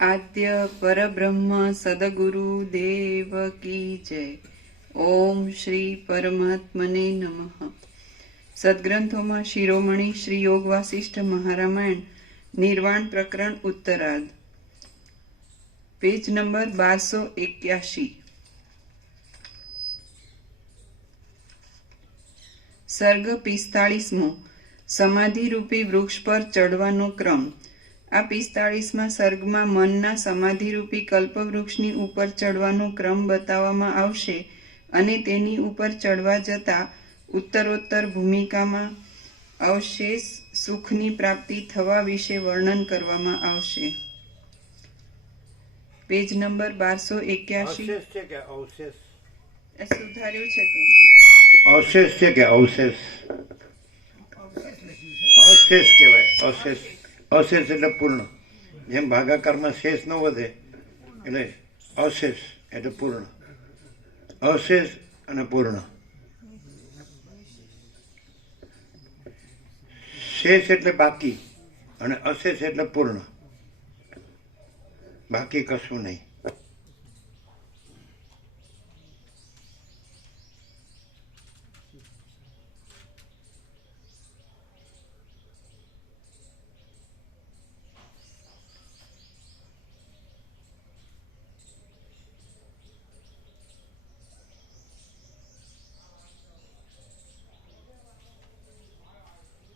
आद्य परब्रह्म सदगुरु देव की जय। ओम श्री परमात्मने नमः। सद्ग्रंथों शिरोमणि श्री योग वासिष्ठ महारामायण निर्वाण प्रकरण उत्तरार्ध पेज नंबर 1281। सर्ग 45 समाधि रूपी वृक्ष पर चढ़वानो क्रम। आ 45માં સર્ગમાં મનના સમાધિરૂપી કલ્પવૃક્ષની ઉપર ચડવાનો ક્રમ બતાવવામાં આવશે અને તેની ઉપર ચડવા જતા ઉત્તરોત્તર ભૂમિકામાં અવશેષ સુખની પ્રાપ્તિ થવા વિશે વર્ણન કરવામાં આવશે। પેજ નંબર 1281 સુધાર્યું છે કે અવશેષ છે કે અવશેષ? અવશેષ કહેવાય। અવશેષ અવશેષ એટલે પૂર્ણ। જેમ ભાગાકારમાં શેષ ન વધે એટલે અવશેષ એટલે પૂર્ણ। અવશેષ અને પૂર્ણ। શેષ એટલે બાકી અને અશેષ એટલે પૂર્ણ। બાકી કશું નહીં।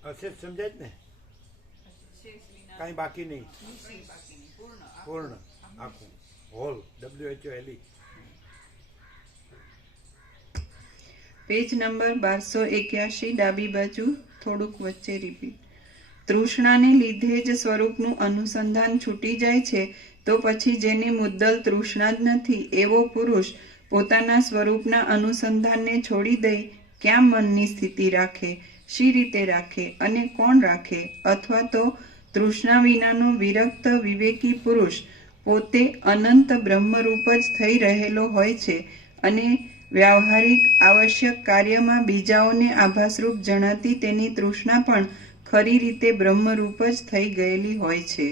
અશેષ સમજાય જ ને? કાંઈ બાકી નહીં, પૂર્ણ આખું હોલ WHOL। પેજ નંબર 1281 ડાબી બાજુ થોડુંક વચ્ચે રિપીટ। તૃષ્ણાને લીધે જ સ્વરૂપનું અનુસંધાન છૂટી જાય છે તો પછી જેને મુદ્દલ તૃષ્ણા જ નથી એવો પુરુષ પોતાના સ્વરૂપના અનુસંધાનને છોડી દઈ ક્યાં મનની સ્થિતિ રાખે, શી રીતે રાખે અને કોણ રાખે? અથવા તો તૃષ્ણા વિનાનો વિરક્ત વિવેકી પુરુષ પોતે અનંત બ્રહ્મરૂપ જ થઈ રહેલો હોય છે અને વ્યાવહારિક આવશ્યક કાર્યમાં બીજાઓને આભાસરૂપ જણાતી તેની તૃષ્ણા પણ ખરી રીતે બ્રહ્મરૂપ જ થઈ ગયેલી હોય છે।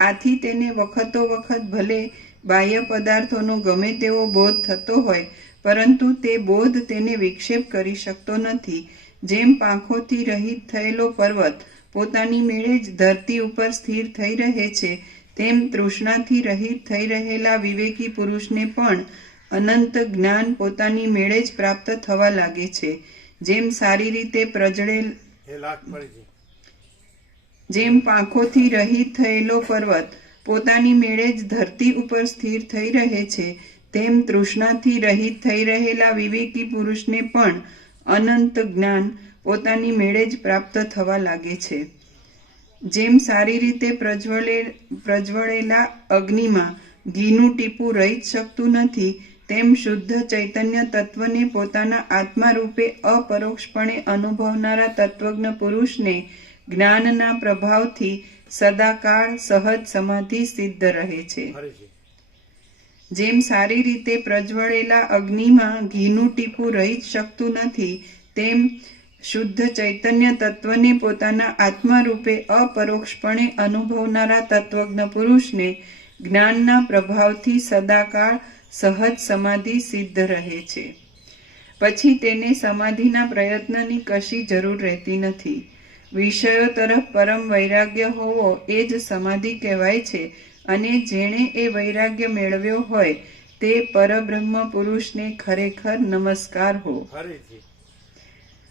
આથી તેને વખતો વખત ભલે બાહ્ય પદાર્થોનો ગમે તેવો બોધ થતો હોય પરંતુ તે બોધ તેને વિક્ષેપ કરી શકતો નથી। જેમ પાંખોથી રહિત થયેલો પર્વત પોતાની મેળે જ ધરતી ઉપર સ્થિર થઈ રહે છે તેમ તૃષ્ણાથી રહિત થઈ રહેલા વિવેકી પુરુષને પણ અનંત જ્ઞાન પોતાની મેળે જ પ્રાપ્ત થવા લાગે છે। જેમ સારી રીતે પ્રજળેલ જેમ પાંખોથી રહિત થયેલો પર્વત પોતાની મેળે જ ધરતી ઉપર સ્થિર થઈ રહે છે તેમ તૃષ્ણાથી રહિત થઈ રહેલા વિવેકી પુરુષને પણ અનંત જ્ઞાન પોતાની મેળે જ પ્રાપ્ત થવા લાગે છે। જેમ સારી રીતે પ્રજ્વળેલા અગ્નિમાં ઘીનું ટીપું રહી જ શકતું નથી તેમ શુદ્ધ ચૈતન્ય તત્વને પોતાના આત્મા રૂપે અપરોક્ષપણે અનુભવનારા તત્વજ્ઞ પુરુષને જ્ઞાનના પ્રભાવથી સદાકાળ સહજ સમાધિ સિદ્ધ રહે છે। જેમ સારી રીતે પ્રજ્વળેલા અગ્નિમાં ઘીનું ટીપું રહી જ શકતું નથી તેમ શુદ્ધ ચૈતન્ય તત્વને પોતાના આત્મા રૂપે અપરોક્ષપણે અનુભવનારા તત્વજ્ઞ પુરુષને જ્ઞાનના પ્રભાવથી સદાકાળ સહજ સમાધિ સિદ્ધ રહે છે। પછી તેને સમાધિના પ્રયત્નની કશી જરૂર રહેતી નથી। વિષયો તરફ પરમ વૈરાગ્ય હોવો એ જ સમાધિ કહેવાય છે અને જેણે એ વૈરાગ્ય મેળવ્યો હોય તે પરબ્રહ્મ પુરુષને ખરેખર નમસ્કાર હો।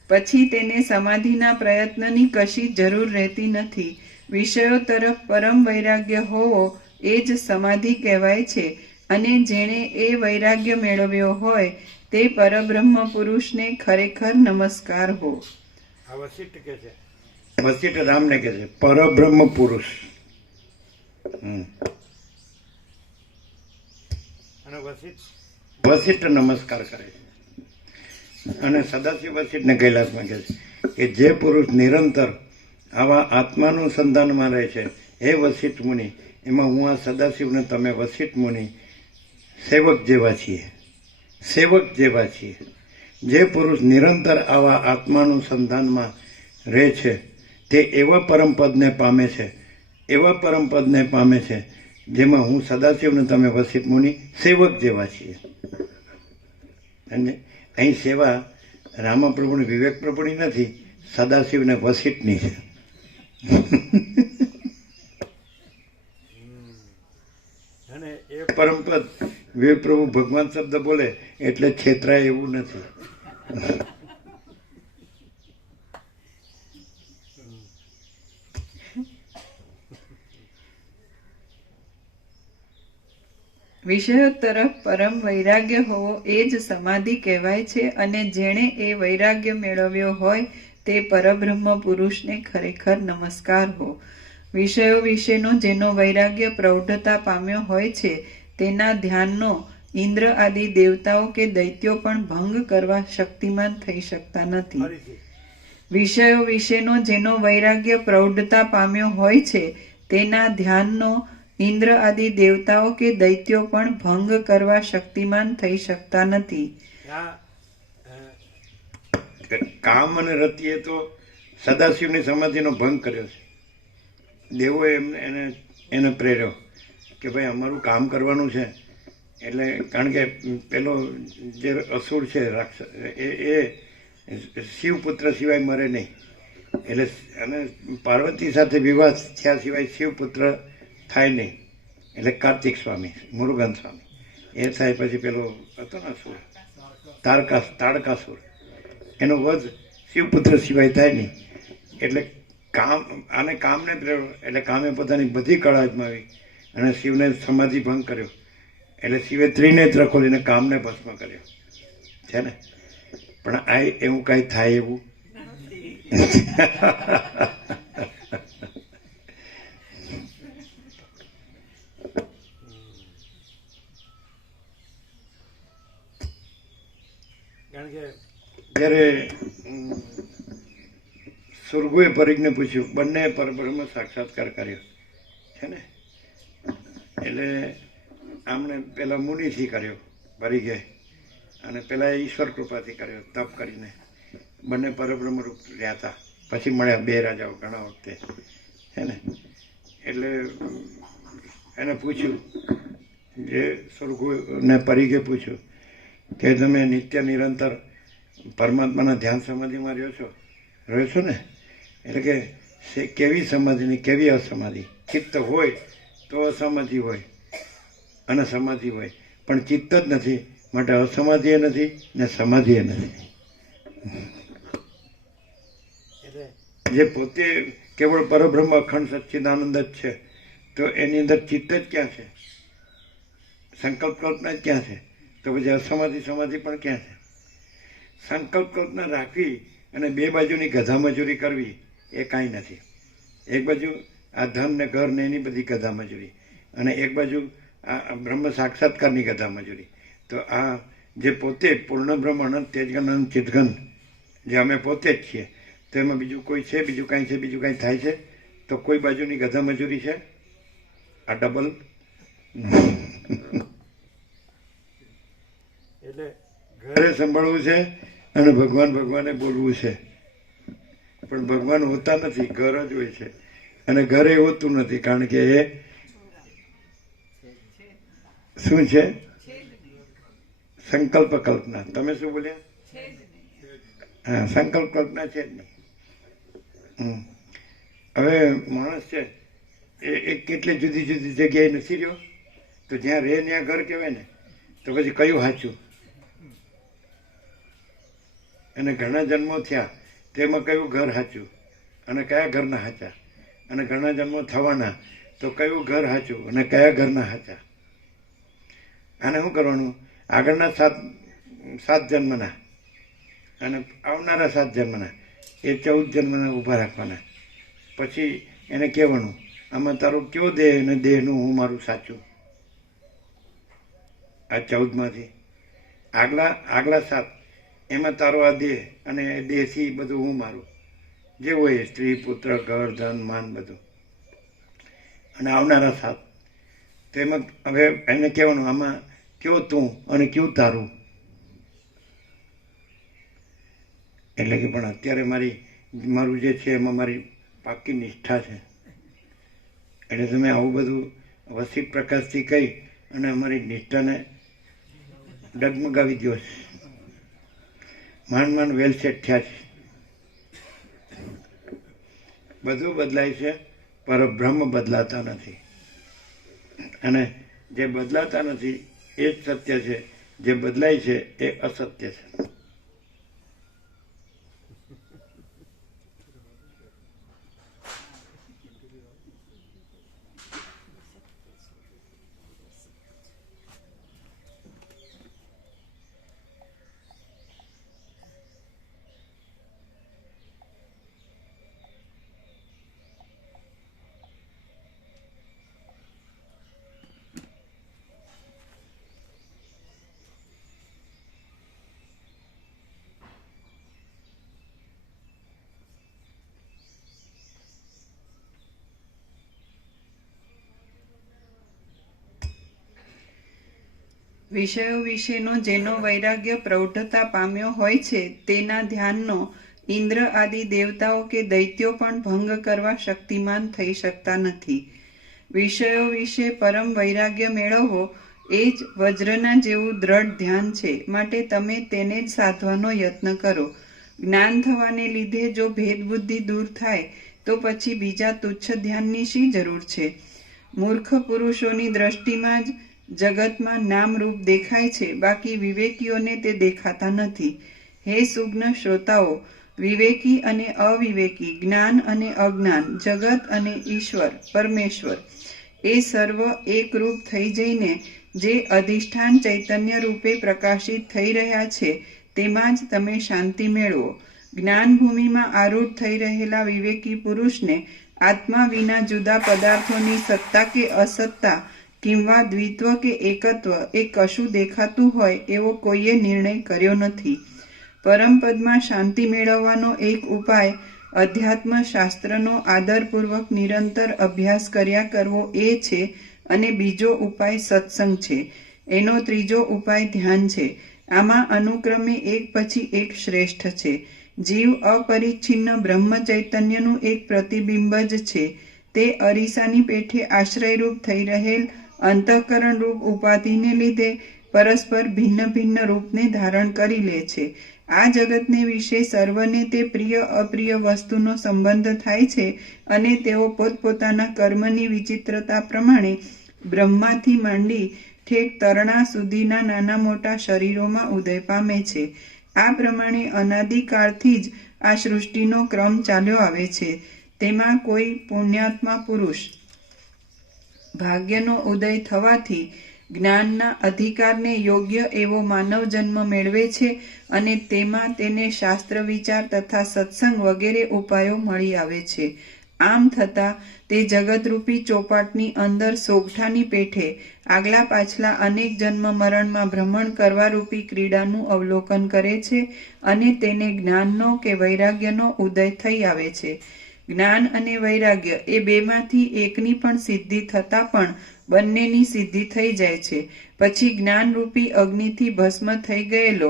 પછી તેને સમાધિના પ્રયત્નની કશી જરૂર રહેતી નથી। વિષયો તરફ પરમ વૈરાગ્ય હોવો એ જ સમાધિ કહેવાય છે અને જેણે એ વૈરાગ્ય મેળવ્યો હોય તે પરબ્રહ્મ પુરુષને ખરેખર નમસ્કાર હો। વશિષ્ઠ રામને કહે છે પરબ્રહ્મ પુરુષ। અને વશિષ્ઠ નમસ્કાર કરે છે અને સદાશિવ વશિષ્ઠને કૈલાસમાં કહે છે કે જે પુરુષ નિરંતર આવા આત્માનુસંધાનમાં રહે છે હે વશિષ્ઠ મુનિ, એમાં હું આ સદાશિવને તમે વશિષ્ઠ મુનિ સેવક જેવા છીએ। જે પુરુષ નિરંતર આવા આત્માનુસંધાનમાં રહે છે તે એવા પરમપદને પામે છે જેમાં હું સદાશિવ ને તમે વસિષ્ઠ મુનિ સેવક જેવા છીએ. અને અહીં સેવા રામપ્રભુની વિવેક પ્રભુની નથી, સદાશિવ ને વસિષ્ઠની છે. અને એ પરમપદ વિવેક પ્રભુ ભગવાન શબ્દ બોલે એટલે છેતરાય એવું નથી. વિષયો તરફ પરમ વૈરાગ્ય હોવો એ જ સમાધિ કહેવાય છે. અને જેણે એ વૈરાગ્ય મેળવ્યો હોય તે પરબ્રહ્મ પુરુષને ખરેખર નમસ્કાર હો. વિષયો વિશેનો જેનો વૈરાગ્ય પ્રૌઢતા પામ્યો હોય છે તેના ધ્યાનનો ઇન્દ્ર આદિ દેવતાઓ કે દૈત્યો પણ ભંગ કરવા શક્તિમાન થઈ શકતા નથી. વિષયો વિશેનો જેનો વૈરાગ્ય પ્રૌઢતા પામ્યો હોય છે તેના ધ્યાનનો ઇન્દ્ર આદિ દેવતાઓ કે દૈત્યો પણ ભંગ કરવા શક્તિમાન થઈ શકતા નથી. કામ અને રતિએ તો સદાશિવની સમાધિનો ભંગ કર્યો છે. દેવોએ એને પ્રેર્યો કે ભાઈ અમારું કામ કરવાનું છે. એટલે કારણ કે પેલો જે અસુર છે રાક્ષસ એ શિવપુત્ર સિવાય મરે નહીં. એટલે અને પાર્વતી સાથે વિવાહ થયા સિવાય શિવપુત્ર થાય નહીં. એટલે કાર્તિક સ્વામી, મુરુગન સ્વામી એ થાય પછી પેલો હતો ને અસુર તાડકાસુર, એનો વધ શિવપુત્ર સિવાય થાય નહીં. એટલે કામને પ્રેરો. એટલે કામે પોતાની બધી કળા અજમાવી અને શિવને સમાધિ ભંગ કર્યો. એટલે શિવે ત્રિનેત્ર ખોલીને કામને ભસ્મ કર્યો છે ને. પણ આ એવું કાંઈ થાય એવું કારણ કે જ્યારે સુરગુએ પરીખને પૂછ્યું, બંને પરબ્રહ્મ સાક્ષાત્કાર કર્યો છે ને. એટલે આમને પેલા મુનિથી કર્યો પરીખે, અને પેલા ઈશ્વર કૃપાથી કર્યો તપ કરીને. બંને પરબ્રહ્મ રૂપ રહ્યા હતા. પછી મળ્યા બે રાજાઓ ઘણા વખતે છે ને. એટલે એને પૂછ્યું, જે સુરગુને પરીખે પૂછ્યું કે તમે નિત્ય નિરંતર પરમાત્માના ધ્યાન સમાધિમાં રહ્યો છો ને. એટલે કે કેવી સમાધિની કેવી અસમાધિ. ચિત્ત હોય તો અસમાધિ હોય અને સમાધિ હોય, પણ ચિત્ત જ નથી માટે અસમાધિ એ નથી ને સમાધિ એ નથી. જે પોતે કેવળ પરબ્રહ્મ અખંડ સચ્ચિદાનંદ જ છે તો એની અંદર ચિત્ત જ ક્યાં છે? સંકલ્પ કલ્પના જ ક્યાં છે? તો પછી અસમાધિ સમાધિ પણ ક્યાં છે? સંકલ્પ કલ્પના રાખવી અને બે બાજુની ગધા મજૂરી કરવી એ કાંઈ નથી. એક બાજુ આ ધન ને ઘર ને એની બધી ગધા મજૂરી, અને એક બાજુ આ બ્રહ્મ સાક્ષાત્કારની ગધા મજૂરી. તો આ જે પોતે પૂર્ણ બ્રહ્મ અનંત તેજગન અનંત ચિતગન જે અમે પોતે જ છીએ, તો એમાં બીજું કોઈ છે? બીજું કાંઈ છે? બીજું કાંઈ થાય છે? તો કોઈ બાજુની ગધા મજૂરી છે? આ ડબલ. એટલે ઘરે સંભાળવું છે અને ભગવાને બોલવું છે. પણ ભગવાન હોતા નથી, ઘર જ હોય છે. અને ઘરે હોતું નથી, કારણ કે એ શું છે? સંકલ્પ કલ્પના. તમે શું બોલ્યા? હા, સંકલ્પ કલ્પના છે જ નહીં. હવે માણસ છે એ કેટલી જુદી જુદી જગ્યાએ નથી રહ્યો. તો જ્યાં રહે ત્યાં ઘર કહેવાય ને. તો પછી કયું સાચું? અને ઘણા જન્મો થયા તેમાં કયું ઘર સાચું અને કયા ઘરના સાચા? અને ઘણા જન્મો થવાના તો કયું ઘર સાચું અને કયા ઘરના સાચા? આને શું કરવાનું? આગળના સાત જન્મના અને આવનારા 7 જન્મના એ 14 જન્મના ઊભા રાખવાના. પછી એને કહેવાનું, આમાં તારો કયો દેહ અને દેહનું હું મારું સાચું? આ 14માંથી આગલા 7 એમાં તારો આ દેહ અને દેહથી બધું હું મારું, જે હોય સ્ત્રી પુત્ર ઘર ધન માન બધું. અને આવનારા 7 તેમાં હવે એને કહેવાનું, આમાં કયો તું અને કયું તારું? એટલે કે પણ અત્યારે મારું જે છે એમાં મારી પાકી નિષ્ઠા છે. એટલે તમે આવું બધું વસિત પ્રકાશથી કહી અને અમારી નિષ્ઠાને ડગમગાવી દો છે. માંડ વેલ સેટ થયા છે. બધું બદલાય છે, પરબ્રહ્મ બદલાતા નથી. અને જે બદલાતા નથી એ જ સત્ય છે, જે બદલાય છે એ અસત્ય છે. વિષયો વિશેનો જેનો વૈરાગ્ય પ્રૌઢતા પામ્યો હોય છે તેના ધ્યાનનો ઇન્દ્ર આદિ દેવતાઓ કે દૈત્યો પણ ભંગ કરવા શક્તિમાન થઈ શકતા નથી. વિષયો વિશે પરમ વૈરાગ્ય મેળવવો એ જ વજ્રના જેવું દ્રઢ ધ્યાન છે. માટે તમે તેને જ સાધવાનો યત્ન કરો. જ્ઞાન થવાને લીધે જો ભેદબુદ્ધિ દૂર થાય તો પછી બીજા તુચ્છ ધ્યાનની શી જરૂર છે? મૂર્ખ પુરુષોની દ્રષ્ટિમાં જ જગતમાં નામરૂપ દેખાય છે, બાકી વિવેકીઓને તે દેખાતા નથી. હે સુજ્ઞ શ્રોતાઓ, વિવેકી અને અવિવેકી, જ્ઞાન અને અજ્ઞાન, જગત અને ઈશ્વર પરમેશ્વર એ સર્વ એકરૂપ થઈ જઈને જે અધિષ્ઠાન ચૈતન્ય રૂપે પ્રકાશિત થઈ રહ્યા છે તેમાં જ તમે શાંતિ મેળવો. જ્ઞાન ભૂમિમાં આરૂઢ થઈ રહેલા વિવેકી પુરુષને આત્મા વિના જુદા પદાર્થોની સત્તા કે અસત્તા, કિંવા દ્વિત્વ કે એકત્વ એ કશું દેખાતું હોય એવો કોઈએ નિર્ણય કર્યો નથી. પરમપદમાં શાંતિ મેળવવાનો એક ઉપાય અધ્યાત્મ શાસ્ત્રનો આદરપૂર્વક નિરંતર અભ્યાસ કર્યા કરવો એ છે, અને બીજો ઉપાય સત્સંગ છે. એનો ત્રીજો ઉપાય ધ્યાન છે. આમાં અનુક્રમે એક પછી એક શ્રેષ્ઠ છે. જીવ અપરિચ્છિન્ન બ્રહ્મ ચૈતન્યનું એક પ્રતિબિંબ જ છે. તે અરીસાની પેઠે આશ્રયરૂપ થઈ રહેલ અંતઃકરણ રૂપ ઉપાધિને લીધે પરસ્પર ભિન્ન ભિન્ન રૂપને ધારણ કરી લે છે. આ જગતને વિશે સર્વને તે પ્રિય અપ્રિય વસ્તુનો સંબંધ થાય છે, અને તેઓ પોતપોતાના કર્મની વિચિત્રતા પ્રમાણે બ્રહ્માથી માંડી ઠેક તરણા સુધીના નાના મોટા શરીરોમાં ઉદય પામે છે. આ પ્રમાણે અનાદિકાળથી જ આ સૃષ્ટિનો ક્રમ ચાલ્યો આવે છે. તેમાં કોઈ પુણ્યાત્મા પુરુષ ભાગ્યનો ઉદય થવાથી જ્ઞાનના અધિકારને યોગ્ય એવો માનવ જન્મ મેળવે છે, અને તેમાં તેને શાસ્ત્ર વિચાર તથા સત્સંગ વગેરે ઉપાયો મળી આવે છે. આમ થતાં તે જગતરૂપી ચોપાટની અંદર સોગઠાની પેઠે આગલા પાછલા અનેક જન્મ મરણમાં ભ્રમણ કરવા રૂપી ક્રીડાનું અવલોકન કરે છે, અને તેને જ્ઞાનનો કે વૈરાગ્યનો ઉદય થઈ આવે છે. જ્ઞાન અને વૈરાગ્ય એ બેમાંથી એકની પણ સિદ્ધિ થતાં પણ બંનેની સિદ્ધિ થઈ જાય છે. પછી જ્ઞાનરૂપી અગ્નિથી ભસ્મ થઈ ગયેલો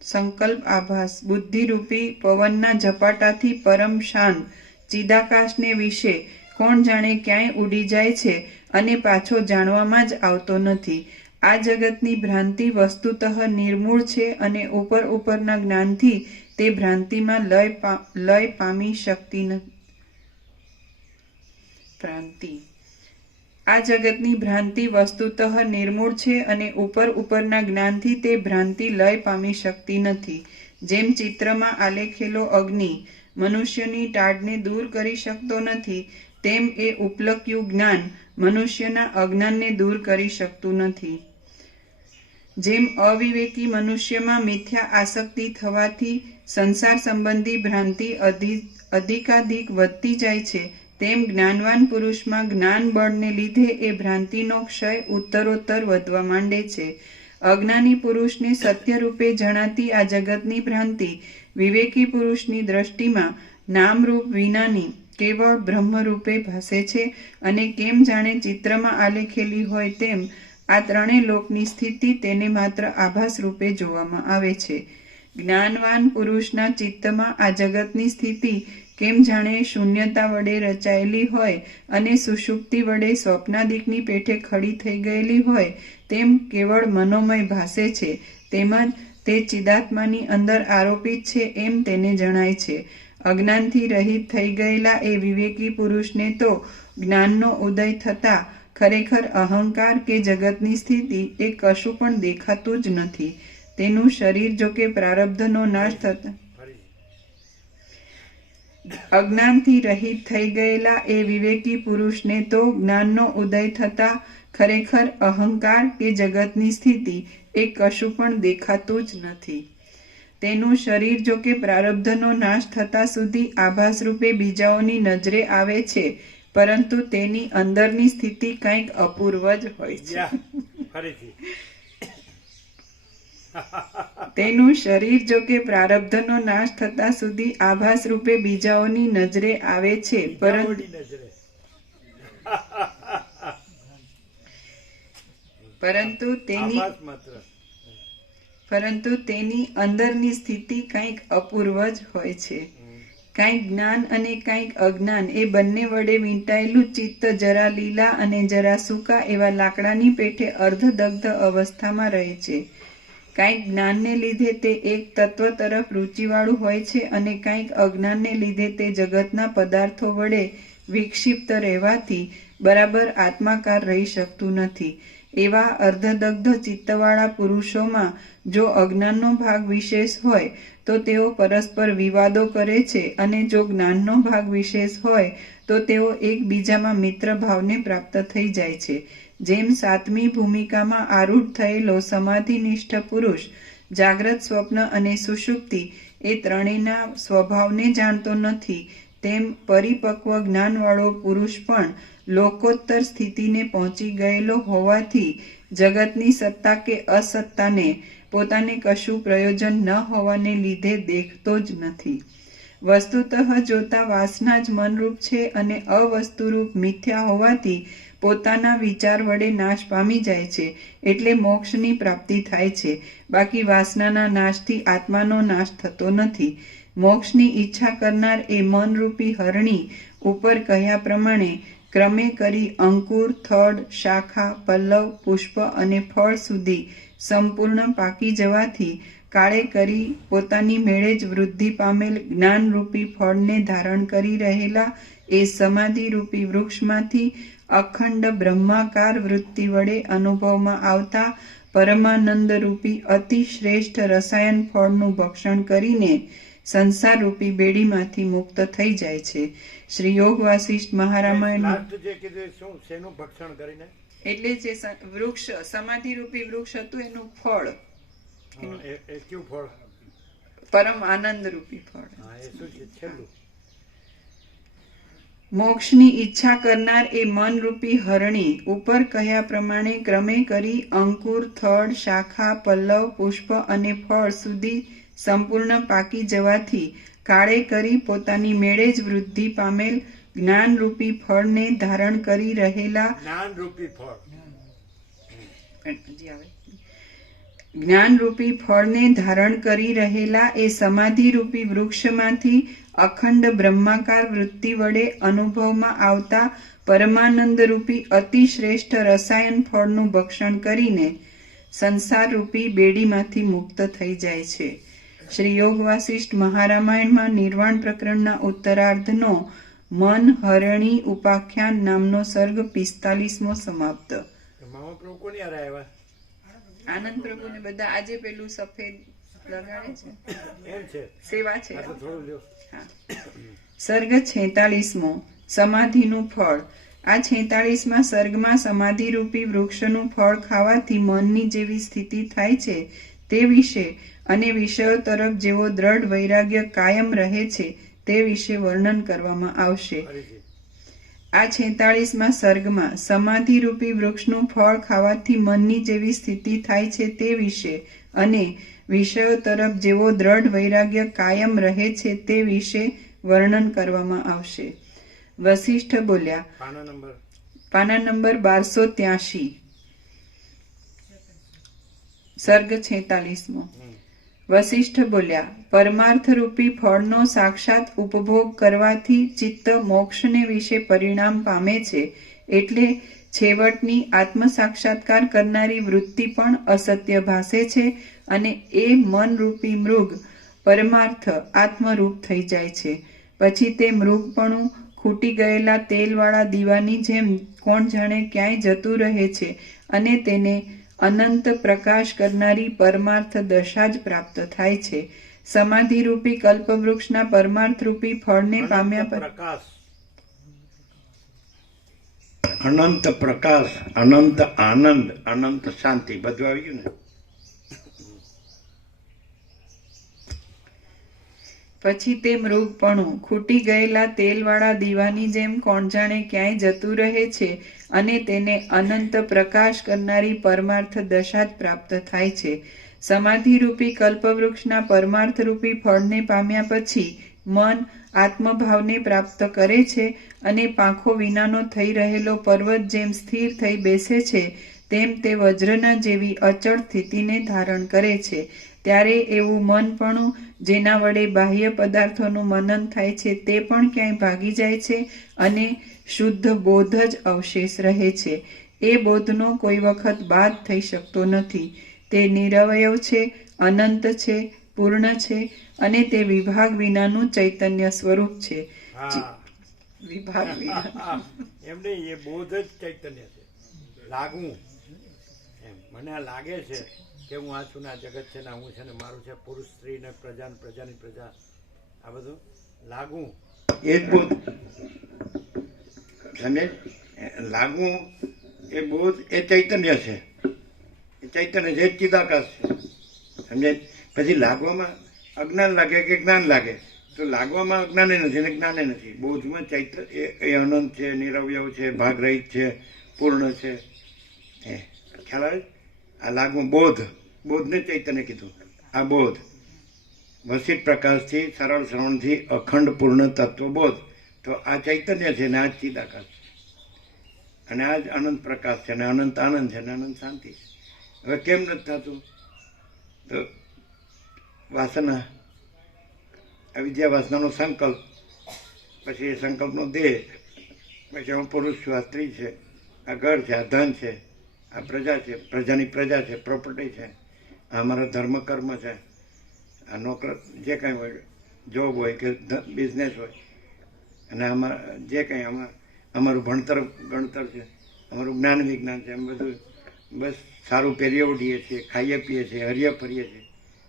સંકલ્પ આભાસ બુદ્ધિરૂપી પવનના ઝપાટાથી પરમ શાંત ચિદાકાશને વિશે કોણ જાણે ક્યાંય ઉડી જાય છે, અને પાછો જાણવામાં જ આવતો નથી. આ જગતની ભ્રાંતિ વસ્તુતઃ નિર્મૂળ છે, અને ઉપર ઉપરના જ્ઞાનથી તે ભ્રાંતિમાં લય પામી શકતી નથી. આ જગતની ભ્રાંતિ વસ્તુતઃ નિર્મૂળ છે, અને ઉપર ઉપરના જ્ઞાનથી તે ભ્રાંતિ લય પામી શકતી નથી. જેમ ચિત્રમાં આલેખેલો અગ્નિ મનુષ્યની ટાઢને દૂર કરી શકતો નથી, તેમ એ ઉપલક્યું જ્ઞાન મનુષ્યના અજ્ઞાનને દૂર કરી શકતું નથી. જેમ અવિવેકી મનુષ્યમાં મિથ્યા આસક્તિ થવાથી સંસાર સંબંધી ભ્રાંતિ અધિકાધિક વધતી જાય છે, તેમ જ્ઞાનવાન પુરુષમાં જ્ઞાન બળને લીધે એ ભ્રાંતિનો ક્ષય ઉત્તરોત્તર વધવા માંડે છે. અજ્ઞાની પુરુષને સત્યરૂપે જણાતી આ જગતની ભ્રાંતિ વિવેકી પુરુષની દ્રષ્ટિમાં નામરૂપ વિનાની કેવળ બ્રહ્મરૂપે ભાસે છે, અને કેમ જાણે ચિત્રમાં આલેખેલી હોય તેમ આ ત્રણેય લોકની સ્થિતિ તેને માત્ર આભાસ રૂપે જોવામાં આવે છે. જ્ઞાનવાન પુરુષના ચિત્તમાં આ જગતની સ્થિતિ કેમ જાણે શૂન્યતા વડે રચાયેલી હોય અને સુષુપ્તિ વડે સ્વપ્નાદિકની પેઠે ખડી થઈ ગયેલી હોય તેમ કેવળ મનોમય ભાસે છે, તેમજ તે ચિદાત્માની અંદર આરોપિત છે એમ તેને જણાય છે. અજ્ઞાનથી રહિત થઈ ગયેલા એ વિવેકી પુરુષને તો જ્ઞાનનો ઉદય થતા ખરેખર અહંકાર કે જગતની સ્થિતિ એ કશું પણ દેખાતું જ નથી. તેનું શરીર જો કે પ્રારબ્ધનો નાશ થતા અજ્ઞાનથી રહિત થઈ ગયેલા એ વિવેકી પુરુષને તો જ્ઞાનનો ઉદય થતા ખરેખર અહંકાર કે જગતની સ્થિતિ એ કશું પણ દેખાતું જ નથી. તેનું શરીર જો કે પ્રારબ્ધનો નાશ થતા સુધી આભાસ રૂપે બીજાઓની નજરે આવે છે, પરંતુ તેની અંદરની સ્થિતિ કંઈક અપૂર્વ જ હોય છે. તેનું શરીર જો કે પ્રારબ્ધનો નાશ થતા સુધી આભાસ રૂપે બીજાઓની નજરે આવે છે, પરંતુ તેની અંદરની સ્થિતિ કંઈક અપૂર્વ જ હોય છે. કંઈક જ્ઞાન અને કંઈક અજ્ઞાન એ બંને વડે વીંટાયેલું ચિત્ત જરા લીલા અને જરા સૂકા એવા લાકડાની પેઠે અર્ધદગ્ધ અવસ્થામાં રહે છે. કંઈક જ્ઞાનને લીધે તે એક તત્વ તરફ રુચિવાળું હોય છે અને કંઈક અજ્ઞાનને લીધે તે જગતના પદાર્થો વડે વિક્ષિપ્ત રહેવાથી બરાબર આત્માકાર રહી શકતું નથી. એવા અર્ધદગ્ધ ચિત્તવાળા પુરુષોમાં જો અજ્ઞાનનો ભાગ વિશેષ હોય તો તેઓ પરસ્પર વિવાદો કરે છે, અને જો જ્ઞાનનો ભાગ વિશેષ હોય તો તેઓ એકબીજામાં મિત્ર ભાવને પ્રાપ્ત થઈ જાય છે. જેમ સાતમી ભૂમિકામાં આરૂઢ થયેલો સમાધિનિષ્ઠ પુરુષ જાગ્રત, સ્વપ્ન અને સુષુપ્તિ એ ત્રણેયના સ્વભાવને જાણતો નથી, તેમ પરિપક્વ જ્ઞાનવાળો પુરુષ પણ લોકોત્તર સ્થિતિને પહોંચી ગયેલો હોવાથી જગતની સત્તા કે અસત્તાને પોતાને કશું પ્રયોજન ન હોવાને લીધે દેખતો જ નથી. વસ્તુતઃ જોતા વાસના જ મનરૂપ છે અને અવસ્તુરૂપ મિથ્યા હોવાથી પોતાના વિચાર વડે નાશ પામી જાય છે, એટલે મોક્ષની પ્રાપ્તિ થાય છે. બાકી વાસનાના નાશથી આત્માનો નાશ થતો નથી. મોક્ષની ઈચ્છા કરનાર એ મનરૂપી હરણી ઉપર કહ્યા પ્રમાણે ક્રમે કરી અંકુર, થડ, શાખા, પલ્લવ, પુષ્પ અને ફળ સુધી સંપૂર્ણ પાકી જવાથી કાળે કરી પોતાની મેળે જ વૃદ્ધિ પામેલ જ્ઞાનરૂપી ફળને ધારણ કરી રહેલા એ સમાધિરૂપી વૃક્ષમાંથી અખંડ બ્રહ્માકાર વૃત્તિ વડે અનુભવમાં આવતા પરમાનંદરૂપી અતિ શ્રેષ્ઠ રસાયન ફળનું ભક્ષણ કરીને સંસારરૂપી બેડીમાંથી મુક્ત થઈ જાય છે. શ્રી યોગ વાસિષ્ઠ મહારામાયણ એટલે જે વૃક્ષ સમાધિરૂપી વૃક્ષ હતું એનું ફળ પરમ આનંદરૂપી ફળ. મોક્ષની ઈચ્છા કરનાર એ મનરૂપી હરણી ઉપર કહ્યા પ્રમાણે ક્રમે કરી અંકુર, થડ, શાખા, પલ્લવ, પુષ્પ અને ફળ સુધી સંપૂર્ણ પાકી જવાથી કાળે કરી પોતાની મેળે જ વૃદ્ધિ પામેલ જ્ઞાનરૂપી ફળને ધારણ કરી રહેલા જ્ઞાનરૂપી ફળને ધારણ કરી રહેલા એ સમાધિરૂપી વૃક્ષમાંથી અખંડ બ્રહ્માકાર વૃત્તિ વડે અનુભવમાં આવતા પરમાનંદરૂપી અતિશ્રેષ્ઠ રસાયન ફળનું ભક્ષણ કરીને સંસારરૂપી બેડીમાંથી મુક્ત થઈ જાય છે. શ્રી યોગ વાસિષ્ઠ મહારામાયણમાં નિર્વાણ પ્રકરણના ઉત્તરાર્ધનો મન હરણી ઉપાખ્યાન નામનો સર્ગ 45મો સમાપ્ત. આનંદ પ્રભુને બધા આજે પેલું સફેદ લગાડે છે, સેવા છે. સર્ગ 46મો સમાધિનું ફળ. આ 46મા સર્ગમાં સમાધિરૂપી વૃક્ષનું ફળ ખાવાથી મનની જેવી સ્થિતિ થાય છે તે વિશે અને વિષયો તરફ જેવો દ્રઢ વૈરાગ્ય કાયમ રહે છે તે વિશે વર્ણન કરવામાં આવશે. આ 46મા સર્ગમાં સમાધિરૂપી વૃક્ષનું ફળ ખાવાથી મનની જેવી સ્થિતિ થાય છે તે વિશે અને વિષયો તરફ જેવો દ્રઢ વૈરાગ્ય કાયમ રહે છે તે વિશે વર્ણન કરવામાં આવશે. વસિષ્ઠ બોલ્યા, પાના નંબર 1283, સર્ગ 46મો. વસિષ્ઠ બોલ્યા, પરમાર્થરૂપી ફળનો સાક્ષાત ઉપભોગ કરવાથી ચિત્ત મોક્ષને વિશે પરિણામ પામે છે. એટલે છેવટની આત્મ સાક્ષાત્કાર કરનારી વૃત્તિ પણ અસત્ય ભાસે છે અને એ મનરૂપી મૃગ પરમાર્થ આત્મરૂપ થઈ જાય છે. પછી તે મૃગપણું ખૂટી ગયેલા તેલવાળા દીવાની જેમ કોણ જાણે ક્યાંય જતું રહે છે અને તેને અનંત પ્રકાશ કરનારી પરમાર્થ દશા જ પ્રાપ્ત થાય છે. સમાધિરૂપી કલ્પવૃક્ષના પરમાર્થરૂપી ફળને પામ્યા પછી પ્રકાશ, અનંત પ્રકાશ, અનંત આનંદ, અનંત શાંતિ બધું આવી ગયું ને. પછી તે મૃગપણું ખૂટી ગયેલા તેલવાળા દીવાની જેમ કોણ જાણે ક્યાંય જતું રહે છે અને તેને અનંત પ્રકાશ કરનારી પરમાર્થ દશા જ પ્રાપ્ત થાય છે. સમાધિરૂપી કલ્પવૃક્ષના પરમાર્થરૂપી ફળને પામ્યા પછી મન આત્મભાવને પ્રાપ્ત કરે છે અને પાંખો વિનાનો થઈ રહેલો પર્વત જેમ સ્થિર થઈ બેસે છે તેમ તે વજ્રના જેવી અચળ સ્થિતિને ધારણ કરે છે. ત્યારે એવું મનપણું જેના વડે બાહ્ય પદાર્થોનું મનન થાય છે તે પણ ક્યાંય ભાગી જાય છે અને શુદ્ધ બોધ જ અવશેષ રહે છે. એ બોધનો કોઈ વખત બાદ થઈ શકતો નથી. તે નિરવયવ છે, અનંત છે, પૂર્ણ છે અને તે વિભાગ વિનાનું ચૈતન્ય સ્વરૂપ છે. વિભાગ વિના એમ નહીં, એ બોધ જ ચૈતન્ય છે. લાગવું એમ મને આ લાગે છે કે હું આ છું ને, આ જગત છે ને, હું છે ને, મારું છે, પુરુષ સ્ત્રી ને પ્રજા ને પ્રજાની પ્રજા, આ બધું લાગવું એ જ બોધ. સમજે? લાગવું એ બોધ એ ચૈતન્ય છે. એ ચૈતન્ય છે, એ ચિદાકાશ છે. સમજે? પછી લાગવામાં અજ્ઞાન લાગે કે જ્ઞાન લાગે, તો લાગવામાં અજ્ઞાને નથી ને જ્ઞાને નથી. બોધમાં ચૈતન્ય એ અનંત છે, નિરવયવ છે, ભાગરહિત છે, પૂર્ણ છે. એ ખ્યાલ આવે? આ લાગવું બોધ, બોધને ચૈતન્ય કીધું. આ બોધ વસિત પ્રકાશથી, સરળ શ્રવણથી અખંડ પૂર્ણ તત્વબોધ. તો આ ચૈતન્ય છે ને આ જ ચિદાકાશ છે અને આ જ અનંત પ્રકાશ છે ને અનંત આનંદ છે ને અનંત શાંતિ છે. હવે કેમ નથી થતું? તો વાસના, અવિદ્યા વાસનાનો સંકલ્પ, પછી એ સંકલ્પનો દેહ, પછી હું પુરુષ છું, આ સ્ત્રી છે, આ ઘર છે, આ ધન છે, આ પ્રજા છે, પ્રજાની પ્રજા છે, પ્રોપર્ટી છે, આ અમારો ધર્મ કર્મ છે, આ નોકર જે કાંઈ હોય, જોબ હોય કે બિઝનેસ હોય, અને આમાં જે કાંઈ અમારું ભણતર ગણતર છે, અમારું જ્ઞાન વિજ્ઞાન છે, એમ બધું બસ સારું પહેરીએ ઉડીએ છીએ, ખાઈએ પીએ છીએ, હરીએ ફરીએ છીએ,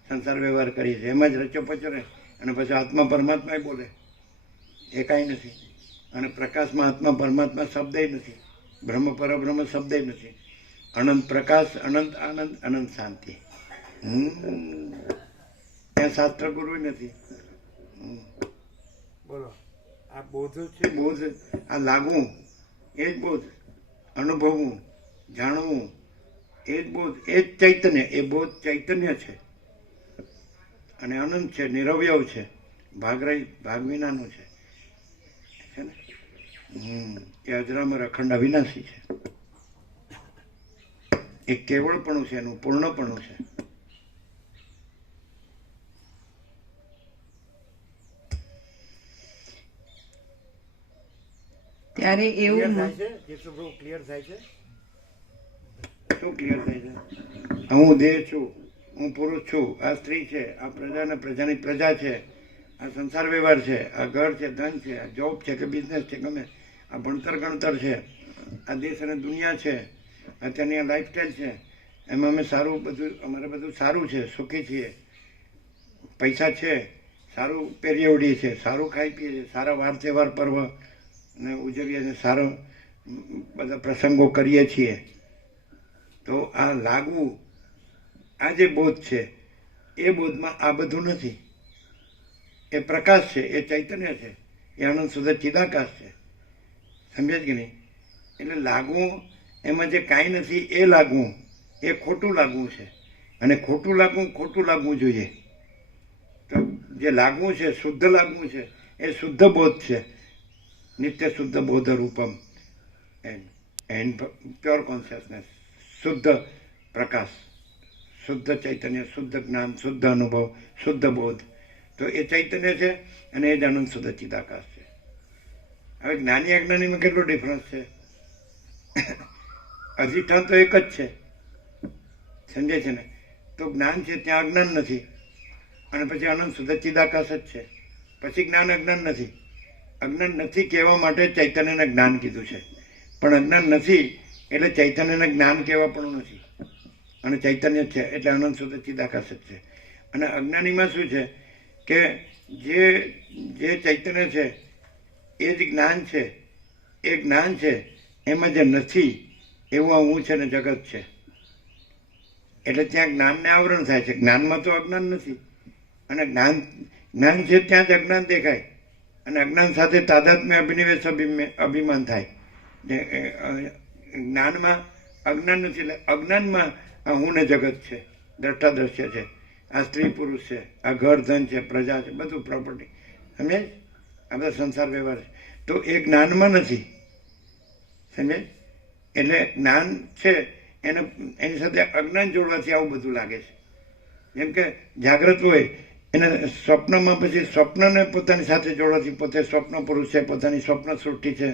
સંસાર વ્યવહાર કરીએ છીએ, એમાં જ રચો પચો રહે. અને પછી આત્મા પરમાત્મા બોલે એ કાંઈ નથી. અને પ્રકાશમાં આત્મા પરમાત્મા શબ્દ નથી, બ્રહ્મ પરબ્રહ્મ શબ્દ નથી. અનંત પ્રકાશ, અનંત આનંદ, અનંત શાંતિ. ત્યાં શાસ્ત્ર ગુરુ નથી. બોલો, આ બોધ છે, બોધ આ લાગવું એ જ બોધ, અનુભવવું, જાણવું એ જ બોધ, એ જ ચૈતન્ય. એ બોધ ચૈતન્ય છે અને અનંત છે, નિરવયવ છે, ભાગરહિત, ભાગ વિનાનું છે ને. એ અજરામર અખંડ અવિનાશી છે. એ કેવળપણું છે, એનું પૂર્ણપણું છે. ત્યારે એવું ક્લિયર થાય છે. શું ક્લિયર થાય છે? હું દેહ છું, હું પુરુષ છું, આ સ્ત્રી છે, આ પ્રજા ને પ્રજાની પ્રજા છે, આ સંસાર વ્યવહાર છે, આ ઘર છે, ધન છે, આ જોબ છે કે બિઝનેસ છે, ગમે આ ભણતર ગણતર છે, આ દેશ અને દુનિયા છે, અત્યારની આ લાઈફસ્ટાઈલ છે, એમાં અમે સારું બધું, અમારે બધું સારું છે, સુખી છીએ, પૈસા છે, સારું પહેરીએ ઉડીએ છીએ, સારું ખાઈ પીએ છીએ, સારા વાર તહેવાર પર્વ ને ઉજવીએ છીએ, સારો બધા પ્રસંગો કરીએ છીએ. તો આ લાગવું, આ જે બોધ છે એ બોધમાં આ બધું નથી. એ પ્રકાશ છે, એ ચૈતન્ય છે, એ આનંદ શુદ્ધ ચિદાકાશ છે. સમજે કે નહીં? એટલે લાગવું એમાં જે કાંઈ નથી એ લાગવું એ ખોટું લાગવું છે. અને ખોટું લાગવું જોઈએ. તો જે લાગવું છે, શુદ્ધ લાગવું છે, એ શુદ્ધ બોધ છે. નિત્ય શુદ્ધ બોધ રૂપમ એન્ડ પ્યોર કોન્શિયસનેસ, શુદ્ધ પ્રકાશ, શુદ્ધ ચૈતન્ય, શુદ્ધ જ્ઞાન, શુદ્ધ અનુભવ, શુદ્ધ બોધ. તો એ ચૈતન્ય છે અને એ જ આનંદ શુદ્ધ ચિદાકાશ છે. હવે જ્ઞાની અજ્ઞાનીમાં કેટલો ડિફરન્સ છે? અધિષ્ઠાન તો એક જ છે, સમજે છે ને? તો જ્ઞાન છે ત્યાં અજ્ઞાન નથી, અને પછી આનંદ શુદ્ધ ચિદાકાશ જ છે. પછી જ્ઞાન અજ્ઞાન નથી. અજ્ઞાન નથી કહેવા માટે ચૈતન્યને જ્ઞાન કીધું છે, પણ અજ્ઞાન નથી એટલે ચૈતન્યને જ્ઞાન કહેવા પણ નથી. અને ચૈતન્ય છે એટલે આનંદ શુદ્ધ ચિદાકાશ જ છે. અને અજ્ઞાનીમાં શું છે કે જે ચૈતન્ય છે એ જ જ્ઞાન છે, એ જ્ઞાન છે, એમાં જે નથી એવું આ હું છે ને જગત છે. એટલે ત્યાં જ્ઞાનને આવરણ થાય છે. જ્ઞાનમાં તો અજ્ઞાન નથી, અને જ્ઞાન છે ત્યાં જ અજ્ઞાન દેખાય, અને અજ્ઞાન સાથે તાદાત્મ્ય અભિનિવેશ અભિમાન થાય. જ્ઞાનમાં અજ્ઞાન નથી એટલે અજ્ઞાનમાં આ હું ને જગત છે, દ્રષ્ટા દ્રશ્ય છે, આ સ્ત્રી પુરુષ છે, આ ઘર ધન છે, પ્રજા છે, બધું પ્રોપર્ટી, સમજે? આ બધા સંસાર વ્યવહાર છે. તો એ જ્ઞાનમાં નથી, સમજે? એટલે જ્ઞાન છે એની સાથે અજ્ઞાન જોડવાથી આવું બધું લાગે છે. જેમ કે જાગ્રત હોય એને સ્વપ્નમાં પછી સ્વપ્નને પોતાની સાથે જોડવાથી પોતે સ્વપ્ન પુરુષ છે, પોતાની સ્વપ્ન સૃષ્ટિ છે,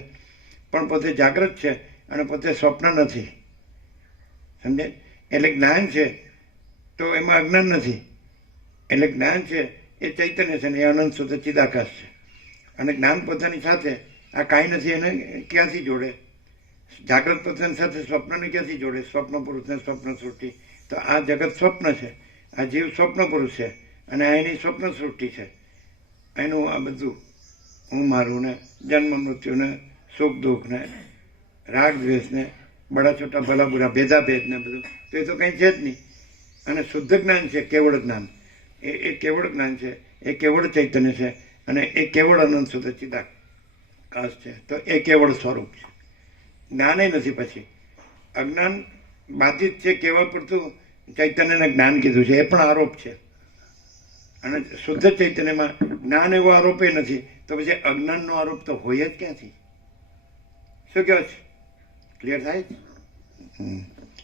પણ પોતે જાગ્રત છે અને પોતે સ્વપ્ન નથી, સમજે? એટલે જ્ઞાન છે તો એમાં અજ્ઞાન નથી. એટલે જ્ઞાન છે એ ચૈતન્ય છે ને એ અનંત શુદ્ધ ચિદાકાશ છે. અને જ્ઞાન પોતાની સાથે આ કાંઈ નથી એને ક્યાંથી જોડે? જાગ્રત પોતાની સાથે સ્વપ્નને ક્યાંથી જોડે? સ્વપ્ન પુરુષને સ્વપ્ન સૃષ્ટિ. તો આ જગત સ્વપ્ન છે, આ જીવ સ્વપ્ન પુરુષ છે, અને આ એની સ્વપ્ન સૃષ્ટિ છે. એનું આ બધું હું મારું ને જન્મ મૃત્યુ ને સુખ દુઃખ ને રાગ દ્વેષ ને બડા છોટા ભલા બુરા ભેદાભેદ ને બધું, તો એ તો કંઈ છે જ નહીં. અને શુદ્ધ જ્ઞાન છે, કેવળ જ્ઞાન, એ કેવળ જ્ઞાન છે, એ કેવળ ચૈતન્ય છે, અને એ કેવળ અનંત શુદ્ધ ચિદાકાશ છે. તો એ કેવળ સ્વરૂપ છે, જ્ઞાને નથી. પછી અજ્ઞાન બાધિત છે કેવા પૂરતું ચૈતન્યને જ્ઞાન કીધું છે, એ પણ આરોપ છે. અને શુદ્ધ ચૈતન્યમાં જ્ઞાન એવો આરોપ એ નથી, તો પછી અજ્ઞાનનો આરોપ તો હોય જ ક્યાંથી? શું કહો છે? ક્લિયર થાય?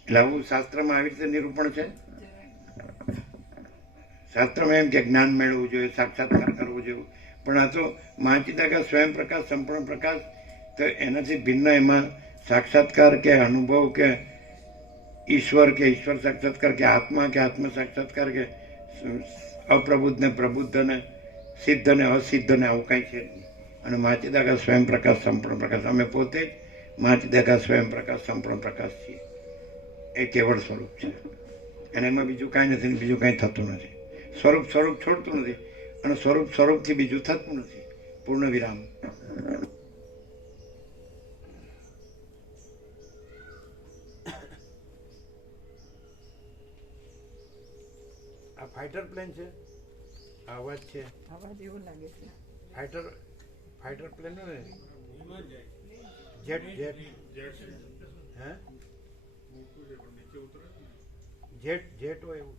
એટલે આવું શાસ્ત્રમાં આવી રીતે નિરૂપણ છે. શાસ્ત્રમાં એમ કે જ્ઞાન મેળવવું જોઈએ, સાક્ષાત્કાર કરવો જોઈએ, પણ આ તો મહાચિદાકાશ સ્વયં પ્રકાશ સંપૂર્ણ પ્રકાશ, તો એનાથી ભિન્ન એમાં સાક્ષાત્કાર કે અનુભવ કે ઈશ્વર સાક્ષાત્કાર કે આત્મ સાક્ષાત્કાર કે અપ્રબુદ્ધ ને પ્રબુદ્ધ ને સિદ્ધ ને અસિદ્ધ ને આવું કાંઈ છે જ નહીં. અને મહાચિદાકાશ સ્વયં પ્રકાશ સંપૂર્ણ પ્રકાશ, અમે પોતે જ મહાચિદાકાશ સ્વયં પ્રકાશ સંપૂર્ણ પ્રકાશ છીએ. એ કેવળ સ્વરૂપ છે, અને એમાં બીજું કાંઈ નથી, બીજું કાંઈ થતું નથી. સ્વરૂપ છોડતું નથી, અને સ્વરૂપથી બીજું થતું નથી. પૂર્ણ વિરામ. આ ફાઇટર પ્લેન છે, આ અવાજ છે, અવાજ એવો લાગે છે ફાઇટર પ્લેન ને જેટ હે જેટ હોય એવું